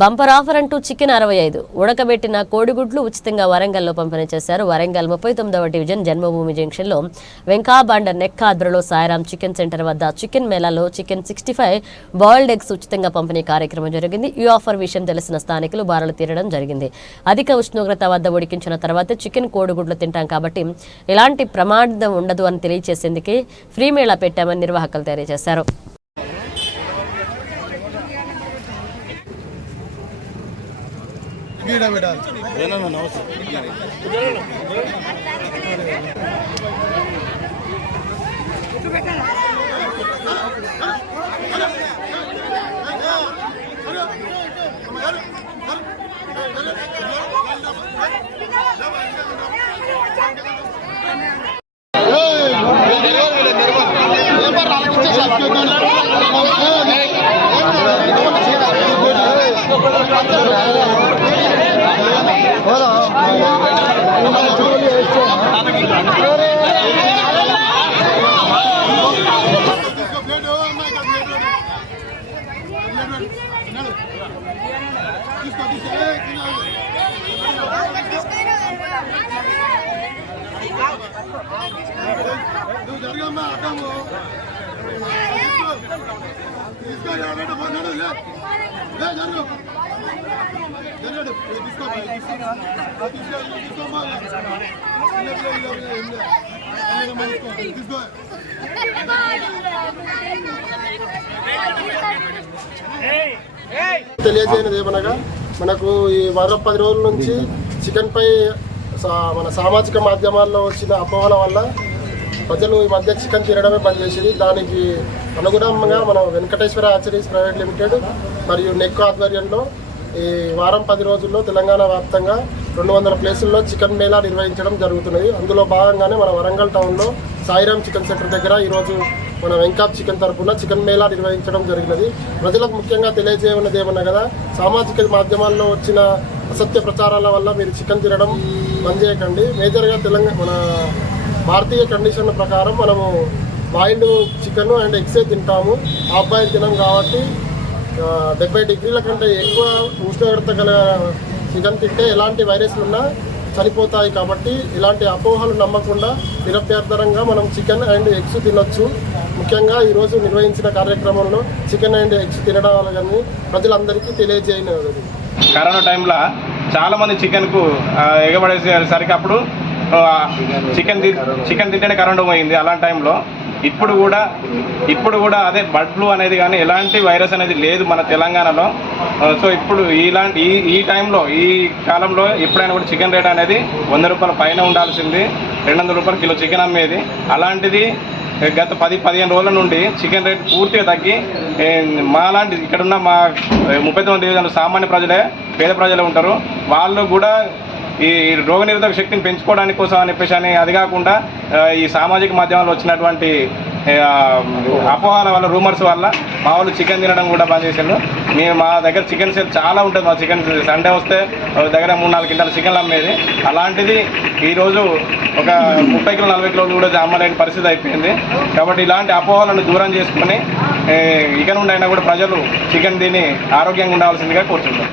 Bumper offer అంటూ chicken 65 ఉడకబెట్టిన కోడిగుడ్లు ఉచితంగా వరంగల్లో పంపిణీ చేశారు. వరంగల్ 39వ డివిజన్ జన్మభూమి జంక్షన్ లో వెంకాబాండ నెక్క ఆధ్వర్యంలో సాయిరాం చికెన్ సెంటర్ వద్ద చికెన్ మేళాలో చికెన్ 65 బాయిల్డ్ ఎగ్స్ ఉచితంగా పంపిణీ కార్యక్రమం జరిగింది. ఈ ఆఫర్ విషయం తెలిసిన స్థానికులు బారులు తీరడం జరిగింది. అధిక ఉష్ణోగ్రత వద్ద ఉడికించిన తర్వాత చికెన్ కోడిగుడ్లు తింటాం కాబట్టి ఎలాంటి ప్రమాదం ఉండదు అని తెలియజేసేందుకే ఫ్రీ మేళా పెట్టామని నిర్వాహకులు తెలియజేశారు. తెలియజేయనిది ఏమనగా మనకు ఈ వారం 10 రోజుల నుంచి చికెన్ పై మన సామాజిక మాధ్యమాల్లో వచ్చిన అపోహల వల్ల ప్రజలు ఈ మధ్య చికెన్ తినడమే బంద్ చేసింది. దానికి అనుగుణంగా మనం వెంకటేశ్వర హ్యాచరీస్ ప్రైవేట్ లిమిటెడ్ మరియు నెక్ ఆధ్వర్యంలో ఈ వారం 10 రోజుల్లో తెలంగాణ వ్యాప్తంగా 200 ప్లేసుల్లో చికెన్ మేళా నిర్వహించడం జరుగుతున్నది. అందులో భాగంగానే మన వరంగల్ టౌన్లో సాయిరాం చికెన్ సెంటర్ దగ్గర ఈరోజు మన వెంకాప్ చికెన్ తరఫున చికెన్ మేళా నిర్వహించడం జరిగినది. ప్రజలకు ముఖ్యంగా తెలియజేయన్నది ఏమన్నా కదా, సామాజిక మాధ్యమాల్లో వచ్చిన అసత్య ప్రచారాల వల్ల మీరు చికెన్ తినడం బంద్ చేయకండి. మేజర్గా మన భారతీయ కండిషన్ ప్రకారం మనము బాయిల్డ్ చికెన్ అండ్ ఎగ్సే తింటాము. హాఫ్ బాయిల్ తినం కాబట్టి 70 డిగ్రీల కంటే ఎక్కువ ఉష్ణోగ్రత గల చికెన్ తింటే ఎలాంటి వైరస్లు ఉన్నా చనిపోతాయి. కాబట్టి ఇలాంటి అపోహలు నమ్మకుండా నిరభ్యంతరంగా మనం చికెన్ అండ్ ఎగ్స్ తినొచ్చు. ముఖ్యంగా ఈరోజు నిర్వహించిన కార్యక్రమంలో చికెన్ అండ్ ఎగ్స్ తినడం కానీ ప్రజలందరికీ తెలియజేయనది. కరోనా టైంలో చాలామంది చికెన్కు ఎగబడేసరికి అప్పుడు చికెన్ తింటేనే కరోనా పోయింది. అలాంటి టైంలో ఇప్పుడు కూడా అదే బర్డ్ ఫ్లూ అనేది కానీ ఎలాంటి వైరస్ అనేది లేదు మన తెలంగాణలో. సో ఇప్పుడు ఈ టైంలో ఈ కాలంలో ఎప్పుడైనా కూడా చికెన్ రేట్ అనేది 100 రూపాయల పైన ఉండాల్సింది. 200 రూపాయలు కిలో చికెన్ అమ్మేది. అలాంటిది గత 10-15 రోజుల నుండి చికెన్ రేట్ పూర్తిగా తగ్గి మాలాంటి ఇక్కడున్న మా 39 డివిజన్లు సామాన్య ప్రజలే, పేద ప్రజలే ఉంటారు. వాళ్ళు కూడా ఈ రోగనిరోధక శక్తిని పెంచుకోవడానికి కోసం అని చెప్పేసి అది కాకుండా ఈ సామాజిక మాధ్యమాల్లో వచ్చినటువంటి అపోహల వల్ల, రూమర్స్ వల్ల మా వాళ్ళు చికెన్ తినడం కూడా బంద్ చేశారు. మా దగ్గర చికెన్ సేల్ చాలా ఉంటుంది. మా చికెన్ సండే వస్తే దగ్గర 3-4 క్వింటాల చికెన్లు అమ్మేది. అలాంటిది ఈరోజు ఒక 30 కిలో 40 కిలోలు కూడా అమ్మలేని పరిస్థితి అయిపోయింది. కాబట్టి ఇలాంటి అపోహలను దూరం చేసుకుని ఇక నుండి అయినా కూడా ప్రజలు చికెన్ తిని ఆరోగ్యంగా ఉండాల్సిందిగా కోరుతున్నాం.